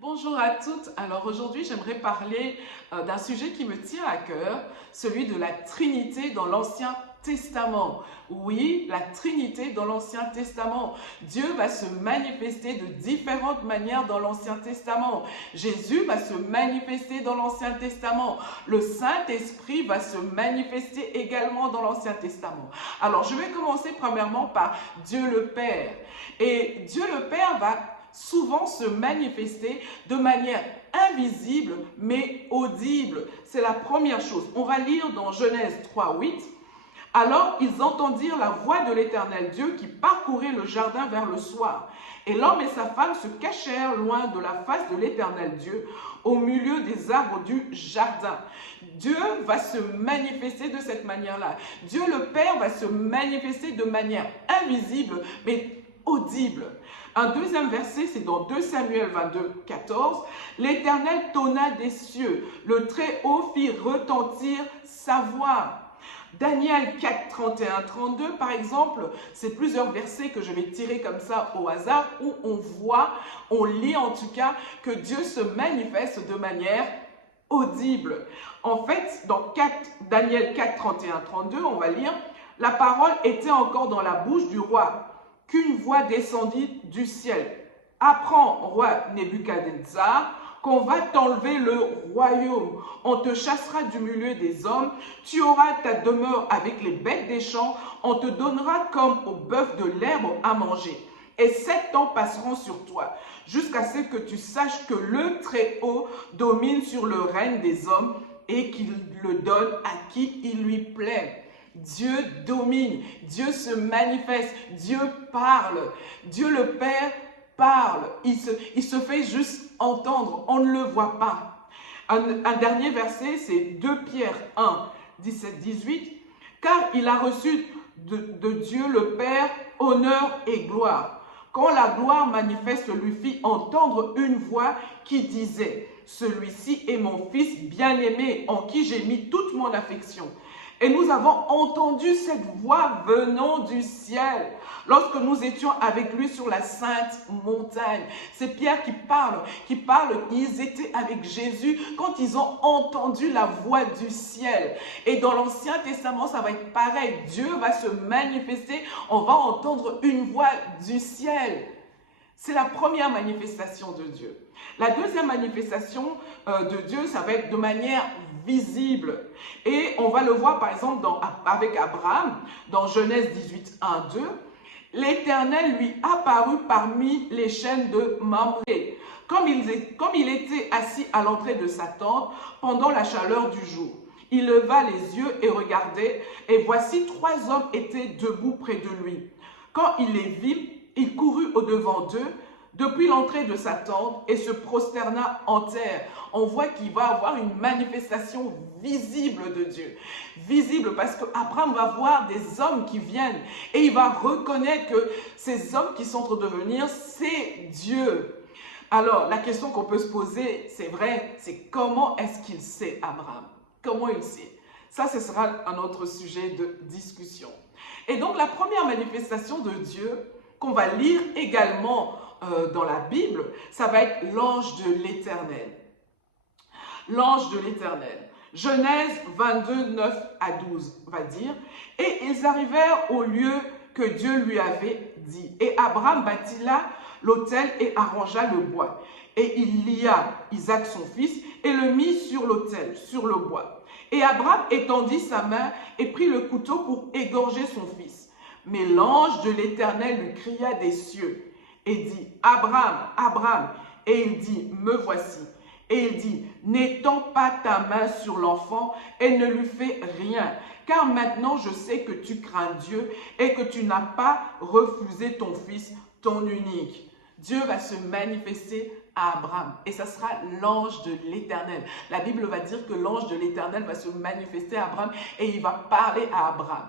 Bonjour à toutes. Alors aujourd'hui, j'aimerais parler d'un sujet qui me tient à cœur, celui de la Trinité dans l'Ancien Testament. Oui, la Trinité dans l'Ancien Testament. Dieu va se manifester de différentes manières dans l'Ancien Testament. Jésus va se manifester dans l'Ancien Testament. Le Saint-Esprit va se manifester également dans l'Ancien Testament. Alors, je vais commencer premièrement par Dieu le Père. Et Dieu le Père va souvent se manifester de manière invisible mais audible. C'est la première chose. On va lire dans Genèse 3:8. Alors ils entendirent la voix de l'Éternel Dieu qui parcourait le jardin vers le soir. Et l'homme et sa femme se cachèrent loin de la face de l'Éternel Dieu, au milieu des arbres du jardin. Dieu va se manifester de cette manière-là. Dieu le Père va se manifester de manière invisible mais audible. Un deuxième verset, c'est dans 2 Samuel 22, 14. L'Éternel tonna des cieux, le Très-Haut fit retentir sa voix. Daniel 4, 31, 32, par exemple, c'est plusieurs versets que je vais tirer comme ça au hasard, où on lit en tout cas que Dieu se manifeste de manière audible. En fait, dans Daniel 4, 31, 32, on va lire, la parole était encore dans la bouche du roi, qu'une voix descendit du ciel. Apprends, roi Nebuchadnezzar, qu'on va t'enlever le royaume. On te chassera du milieu des hommes. Tu auras ta demeure avec les bêtes des champs. On te donnera comme au bœuf de l'herbe à manger. Et 7 ans passeront sur toi, jusqu'à ce que tu saches que le Très-Haut domine sur le règne des hommes et qu'il le donne à qui il lui plaît. Dieu domine, Dieu se manifeste, Dieu parle, Dieu le Père parle, il se fait juste entendre, on ne le voit pas. Un dernier verset, c'est 2 Pierre 1, 17, 18, car il a reçu de Dieu le Père honneur et gloire. Quand la gloire manifeste lui fit entendre une voix qui disait, celui-ci est mon fils bien-aimé en qui j'ai mis toute mon affection. Et nous avons entendu cette voix venant du ciel lorsque nous étions avec lui sur la sainte montagne. C'est Pierre qui parle. Ils étaient avec Jésus quand ils ont entendu la voix du ciel. Et dans l'Ancien Testament, ça va être pareil. Dieu va se manifester. On va entendre une voix du ciel. C'est la première manifestation de Dieu. La deuxième manifestation de Dieu, ça va être de manière visible. Et on va le voir par exemple avec Abraham, dans Genèse 18, 1, 2. L'Éternel lui apparut parmi les chênes de Mamré, comme il était assis à l'entrée de sa tente pendant la chaleur du jour. Il leva les yeux et regardait, et voici 3 hommes étaient debout près de lui. Quand il les vit, il courut au-devant d'eux, depuis l'entrée de sa tente et se prosterna en terre. On voit qu'il va avoir une manifestation visible de Dieu. Visible parce qu'Abraham va voir des hommes qui viennent et il va reconnaître que ces hommes qui sont en train de venir, c'est Dieu. Alors, la question qu'on peut se poser, c'est vrai, c'est comment est-ce qu'il sait Abraham? Comment il sait? Ça, ce sera un autre sujet de discussion. Et donc, la première manifestation de Dieu qu'on va lire également dans la Bible, ça va être l'ange de l'Éternel. L'ange de l'Éternel. Genèse 22, 9 à 12 va dire, « Et ils arrivèrent au lieu que Dieu lui avait dit. Et Abraham bâtit là l'autel et arrangea le bois. Et il lia Isaac son fils et le mit sur l'autel, sur le bois. Et Abraham étendit sa main et prit le couteau pour égorger son fils. Mais l'ange de l'Éternel lui cria des cieux et dit, « Abraham, Abraham !» Et il dit, « Me voici. » Et il dit, « N'étends pas ta main sur l'enfant et ne lui fais rien, car maintenant je sais que tu crains Dieu et que tu n'as pas refusé ton fils, ton unique. » Dieu va se manifester à Abraham et ça sera l'ange de l'Éternel. La Bible va dire que l'ange de l'Éternel va se manifester à Abraham et il va parler à Abraham.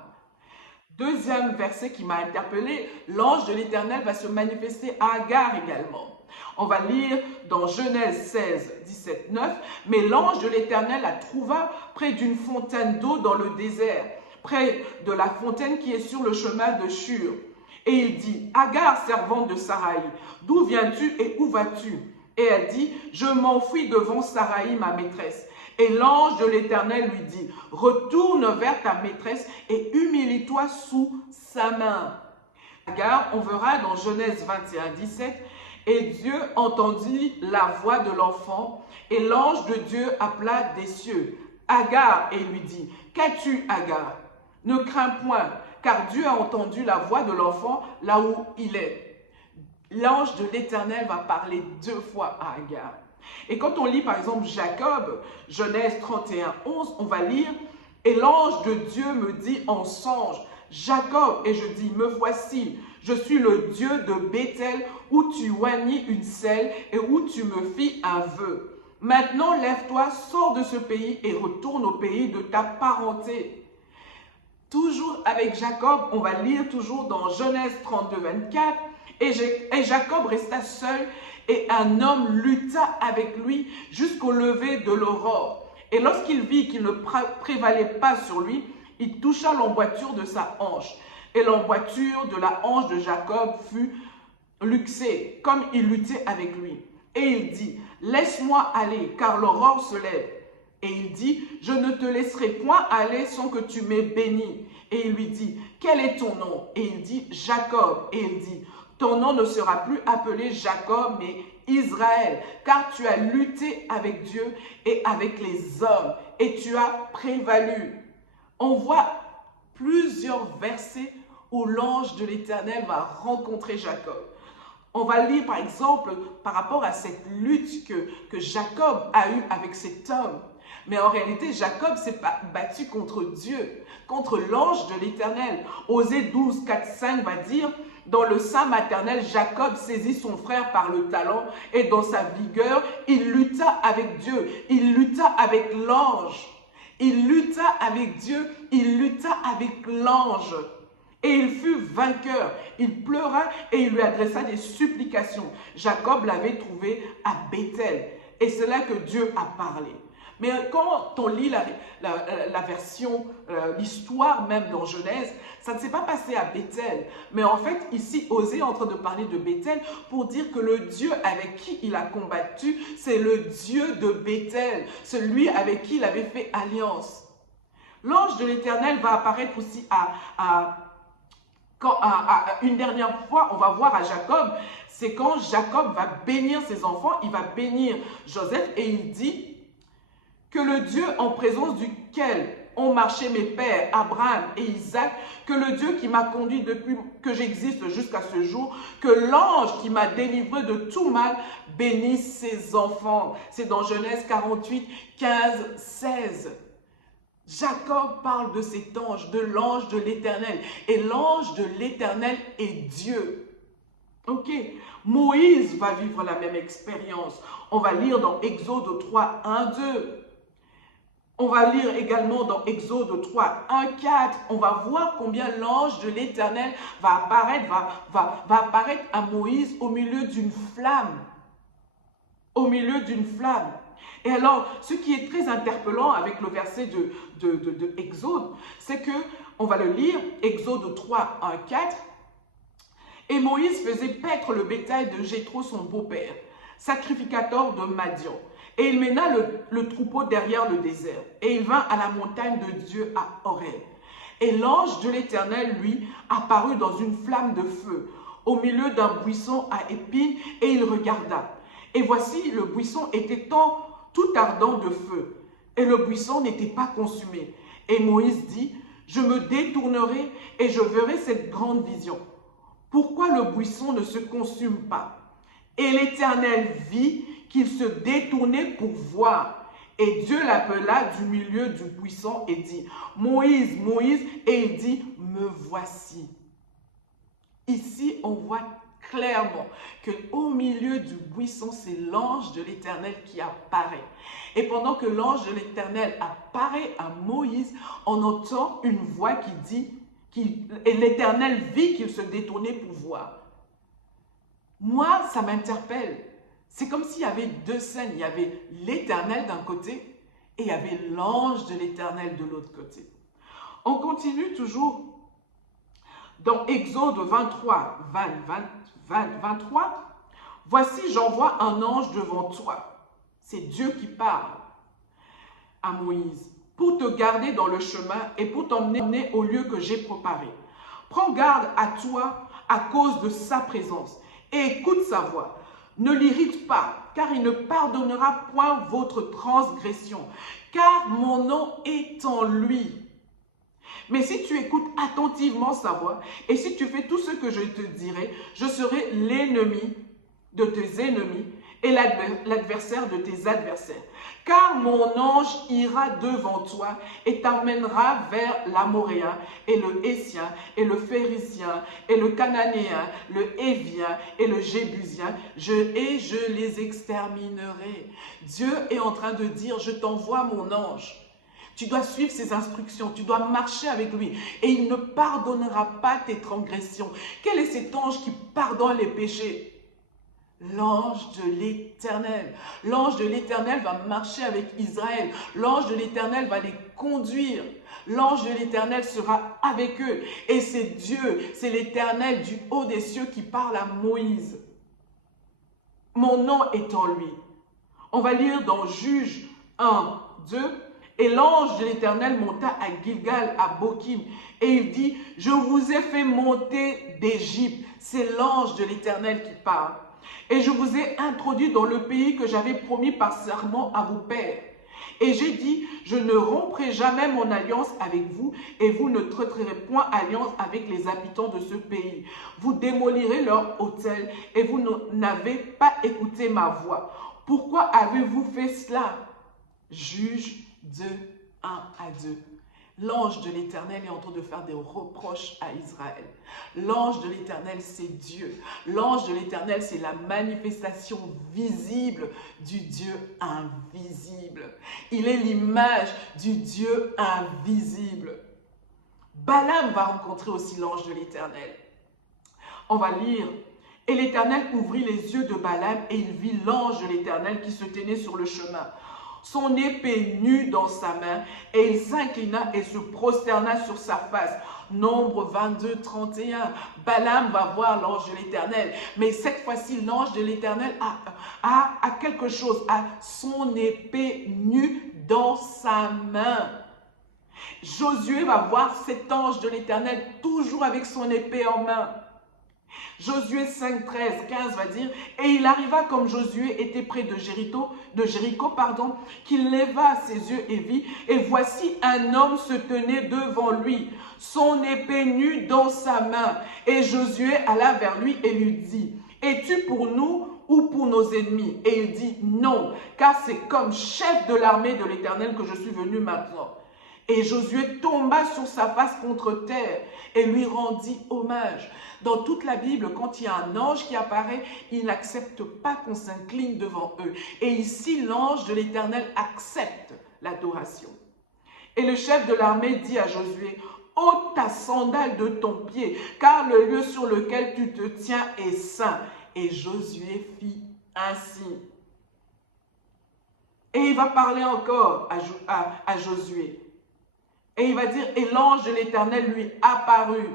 Deuxième verset qui m'a interpellé, l'ange de l'Éternel va se manifester à Agar également. On va lire dans Genèse 16, 17, 9. « Mais l'ange de l'Éternel la trouva près d'une fontaine d'eau dans le désert, près de la fontaine qui est sur le chemin de Shur. Et il dit, Agar, servante de Saraï, d'où viens-tu et où vas-tu? Et elle dit, je m'enfuis devant Saraï, ma maîtresse. Et l'ange de l'Éternel lui dit, retourne vers ta maîtresse et humilie-toi sous sa main. Agar, on verra dans Genèse 21, 17, et Dieu entendit la voix de l'enfant, et l'ange de Dieu appela des cieux Agar et lui dit, qu'as-tu, Agar? Ne crains point, car Dieu a entendu la voix de l'enfant là où il est. L'ange de l'Éternel va parler 2 fois à Agar. Et quand on lit par exemple Jacob, Genèse 31, 11, on va lire, et l'ange de Dieu me dit en songe, Jacob, et je dis, me voici, je suis le Dieu de Béthel, où tu oignis une selle et où tu me fis un vœu. Maintenant, lève-toi, sors de ce pays et retourne au pays de ta parenté. Toujours avec Jacob, on va lire toujours dans Genèse 32, 24, et Jacob resta seul, et un homme lutta avec lui jusqu'au lever de l'aurore. Et lorsqu'il vit qu'il ne prévalait pas sur lui, il toucha l'emboîture de sa hanche. Et l'emboîture de la hanche de Jacob fut luxée, comme il luttait avec lui. Et il dit, laisse-moi aller, car l'aurore se lève. Et il dit, je ne te laisserai point aller sans que tu m'aies béni. Et il lui dit, quel est ton nom? Et il dit, Jacob. Et il dit, ton nom ne sera plus appelé Jacob, mais Israël, car tu as lutté avec Dieu et avec les hommes, et tu as prévalu. On voit plusieurs versets où l'ange de l'Éternel va rencontrer Jacob. On va lire par exemple par rapport à cette lutte que Jacob a eue avec cet homme. Mais en réalité, Jacob s'est battu contre Dieu, contre l'ange de l'Éternel. Osée 12, 4, 5 va dire, dans le sein maternel, Jacob saisit son frère par le talon et dans sa vigueur, il lutta avec Dieu, il lutta avec l'ange. Il lutta avec Dieu, il lutta avec l'ange. Et il fut vainqueur. Il pleura et il lui adressa des supplications. Jacob l'avait trouvé à Béthel. Et c'est là que Dieu a parlé. Mais quand on lit la version, l'histoire même dans Genèse, ça ne s'est pas passé à Béthel. Mais en fait, ici, Osée est en train de parler de Béthel pour dire que le Dieu avec qui il a combattu, c'est le Dieu de Béthel, celui avec qui il avait fait alliance. L'ange de l'Éternel va apparaître aussi une dernière fois, on va voir à Jacob, c'est quand Jacob va bénir ses enfants, il va bénir Joseph et il dit que le Dieu en présence duquel ont marché mes pères, Abraham et Isaac, que le Dieu qui m'a conduit depuis que j'existe jusqu'à ce jour, que l'ange qui m'a délivré de tout mal bénisse ses enfants. C'est dans Genèse 48, 15, 16. Jacob parle de cet ange, de l'ange de l'Éternel. Et l'ange de l'Éternel est Dieu. Ok, Moïse va vivre la même expérience. On va lire dans Exode 3, 1, 2. On va lire également dans Exode 3, 1, 4. On va voir combien l'ange de l'Éternel va apparaître à Moïse au milieu d'une flamme. Au milieu d'une flamme. Et alors, ce qui est très interpellant avec le verset de Exode, c'est que, on va le lire, Exode 3, 1, 4. Et Moïse faisait paître le bétail de Jéthro, son beau-père, sacrificateur de Madian. Et il mena le troupeau derrière le désert. Et il vint à la montagne de Dieu à Horeb. Et l'ange de l'Éternel, lui, apparut dans une flamme de feu, au milieu d'un buisson à épines, et il regarda. Et voici, le buisson était tout ardent de feu, et le buisson n'était pas consumé. Et Moïse dit, je me détournerai et je verrai cette grande vision. Pourquoi le buisson ne se consume pas? Et l'Éternel vit qu'il se détournait pour voir. Et Dieu l'appela du milieu du buisson et dit, Moïse, Moïse, et il dit, me voici. Ici, on voit clairement qu'au milieu du buisson, c'est l'ange de l'Éternel qui apparaît. Et pendant que l'ange de l'Éternel apparaît à Moïse, on entend une voix qui dit, et l'Éternel vit qu'il se détournait pour voir. Moi, ça m'interpelle. C'est comme s'il y avait deux scènes. Il y avait l'Éternel d'un côté et il y avait l'ange de l'Éternel de l'autre côté. On continue toujours dans Exode 23, 23. Voici, j'envoie un ange devant toi. C'est Dieu qui parle à Moïse pour te garder dans le chemin et pour t'emmener au lieu que j'ai préparé. Prends garde à toi à cause de sa présence et écoute sa voix. Ne l'irrite pas, car il ne pardonnera point votre transgression, car mon nom est en lui. Mais si tu écoutes attentivement sa voix et si tu fais tout ce que je te dirai, je serai l'ennemi de tes ennemis et l'adversaire de tes adversaires. Car mon ange ira devant toi et t'emmènera vers l'Amoréen et le Hétien et le Phérézien et le Cananéen, le Hévien et le Jébusien, et je les exterminerai. Dieu est en train de dire, je t'envoie mon ange. Tu dois suivre ses instructions, tu dois marcher avec lui et il ne pardonnera pas tes transgressions. Quel est cet ange qui pardonne les péchés? L'ange de l'Éternel. L'ange de l'Éternel va marcher avec Israël. L'ange de l'Éternel va les conduire. L'ange de l'Éternel sera avec eux. Et c'est Dieu, c'est l'Éternel du haut des cieux qui parle à Moïse. Mon nom est en lui. On va lire dans Juge 1, 2. Et l'ange de l'Éternel monta à Gilgal, à Bokim. Et il dit, je vous ai fait monter d'Égypte. C'est l'ange de l'Éternel qui parle. Et je vous ai introduit dans le pays que j'avais promis par serment à vos pères. Et j'ai dit, je ne romprai jamais mon alliance avec vous, et vous ne traiterez point alliance avec les habitants de ce pays. Vous démolirez leur autel, et vous n'avez pas écouté ma voix. Pourquoi avez-vous fait cela? Juge 2, 1 à 2. L'ange de l'Éternel est en train de faire des reproches à Israël. L'ange de l'Éternel, c'est Dieu. L'ange de l'Éternel, c'est la manifestation visible du Dieu invisible. Il est l'image du Dieu invisible. Balaam va rencontrer aussi l'ange de l'Éternel. On va lire. Et l'Éternel ouvrit les yeux de Balaam et il vit l'ange de l'Éternel qui se tenait sur le chemin. Son épée nue dans sa main, et il s'inclina et se prosterna sur sa face. Nombre 22, 31. Balaam va voir l'ange de l'Éternel. Mais cette fois-ci, l'ange de l'Éternel a quelque chose, a son épée nue dans sa main. Josué va voir cet ange de l'Éternel toujours avec son épée en main. Josué 5, 13, 15 va dire, et il arriva comme Josué était près de Jéricho, qu'il leva ses yeux et vit, et voici un homme se tenait devant lui, son épée nue dans sa main. Et Josué alla vers lui et lui dit, es-tu pour nous ou pour nos ennemis? Et il dit, non, car c'est comme chef de l'armée de l'Éternel que je suis venu maintenant. Et Josué tomba sur sa face contre terre et lui rendit hommage. Dans toute la Bible, quand il y a un ange qui apparaît, il n'accepte pas qu'on s'incline devant eux. Et ici, l'ange de l'Éternel accepte l'adoration. Et le chef de l'armée dit à Josué, ôte ta sandale de ton pied, car le lieu sur lequel tu te tiens est saint. Et Josué fit ainsi. Et il va parler encore à Josué. Et il va dire, et l'ange de l'Éternel lui apparut.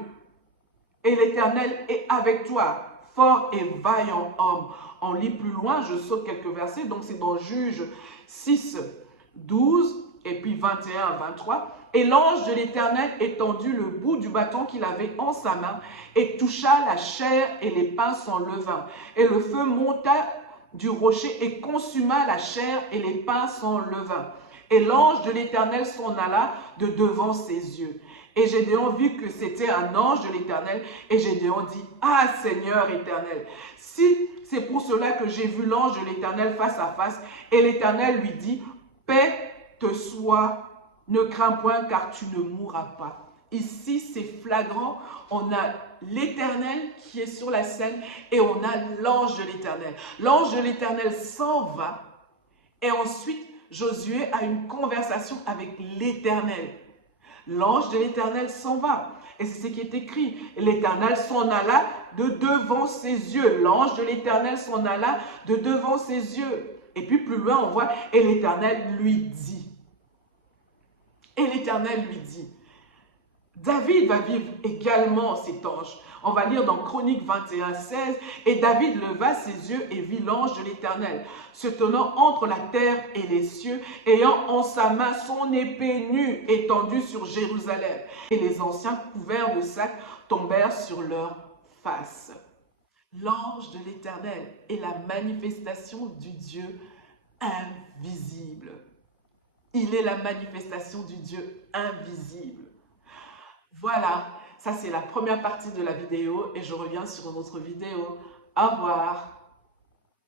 Et l'Éternel est avec toi, fort et vaillant homme. On lit plus loin, je saute quelques versets, donc c'est dans Juge 6, 12, et puis 21, 23. Et l'ange de l'Éternel étendit le bout du bâton qu'il avait en sa main, et toucha la chair et les pains sans levain. Et le feu monta du rocher et consuma la chair et les pains sans levain. Et l'ange de l'Éternel s'en alla de devant ses yeux. Et Gédéon vit que c'était un ange de l'Éternel. Et Gédéon dit, ah Seigneur éternel, si c'est pour cela que j'ai vu l'ange de l'Éternel face à face. Et l'Éternel lui dit, paix te soit, ne crains point car tu ne mourras pas. Ici c'est flagrant, on a l'Éternel qui est sur la scène et on a l'ange de l'Éternel. L'ange de l'Éternel s'en va et ensuite Josué a une conversation avec l'Éternel. L'ange de l'Éternel s'en va. Et c'est ce qui est écrit. L'Éternel s'en alla de devant ses yeux. L'ange de l'Éternel s'en alla de devant ses yeux. Et puis plus loin, on voit, et l'Éternel lui dit. Et l'Éternel lui dit. David va vivre également cet ange. On va lire dans Chroniques 21, 16. Et David leva ses yeux et vit l'ange de l'Éternel, se tenant entre la terre et les cieux, ayant en sa main son épée nue étendue sur Jérusalem. Et les anciens couverts de sacs tombèrent sur leurs faces. L'ange de l'Éternel est la manifestation du Dieu invisible. Il est la manifestation du Dieu invisible. Voilà, ça c'est la première partie de la vidéo et je reviens sur une autre vidéo. Au revoir.